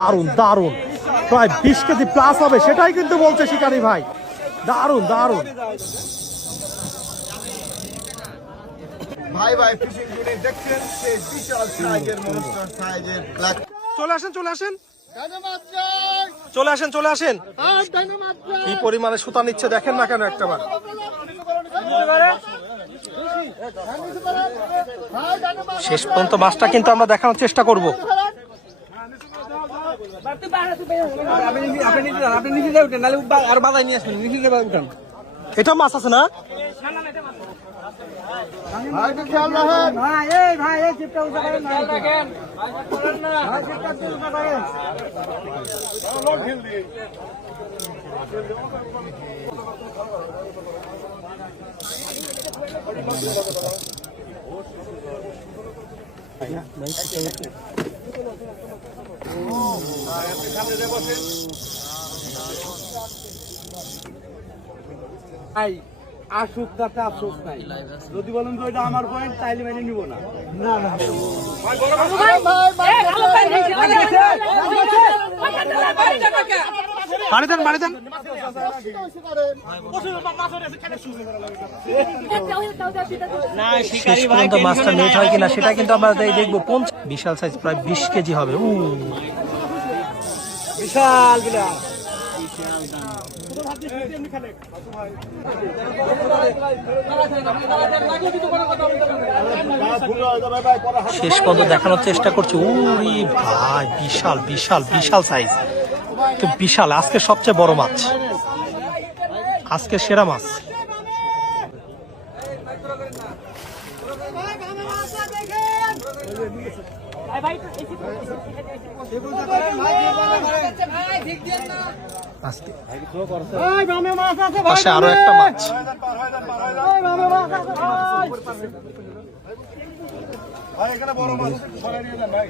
দারুণ দারুণ প্রায় বিশ কেজি প্লাস হবে সেটাই কিন্তু বলছে শিকারি ভাই। দারুণ দারুণ ভাই ভাই ফিশিং ইউনিট দেখছেন সেই বিশাল সাইজের মনস্টার সাইজের ব্ল্যাক চলে আসেন চলে আসেন। চলে আসেন চলে আসেন। কি পরিমাণে সুতা নিচ্ছে দেখেন না কেন একটা বার শেষ পর্যন্ত মাছটা কিন্তু আমরা দেখানোর চেষ্টা করব। এটা মাছ আছে না? ভাই ভাই আসুক তাতে আফসোস নাই যদি বলেন যে ওইটা আমার পয়েন্ট তাইলে মেনে নিব না বাড়ি দেন বাড়ি মাছটা নেট হয় কিনা সেটা কিন্তু আমরা দেখব বিশাল সাইজ প্রায় বিশ কেজি হবে বিশাল শেষ পর্যন্ত দেখানোর চেষ্টা করছি। উরি ভাই বিশাল বিশাল বিশাল সাইজ তো বিশাল আজকে সবচেয়ে বড় মাছ। আজকে সেরা মাছ। আজকে পাশে আরও একটা মাছ। ভাই এখানে বড় মাছ সরাই নিয়ে যান ভাই।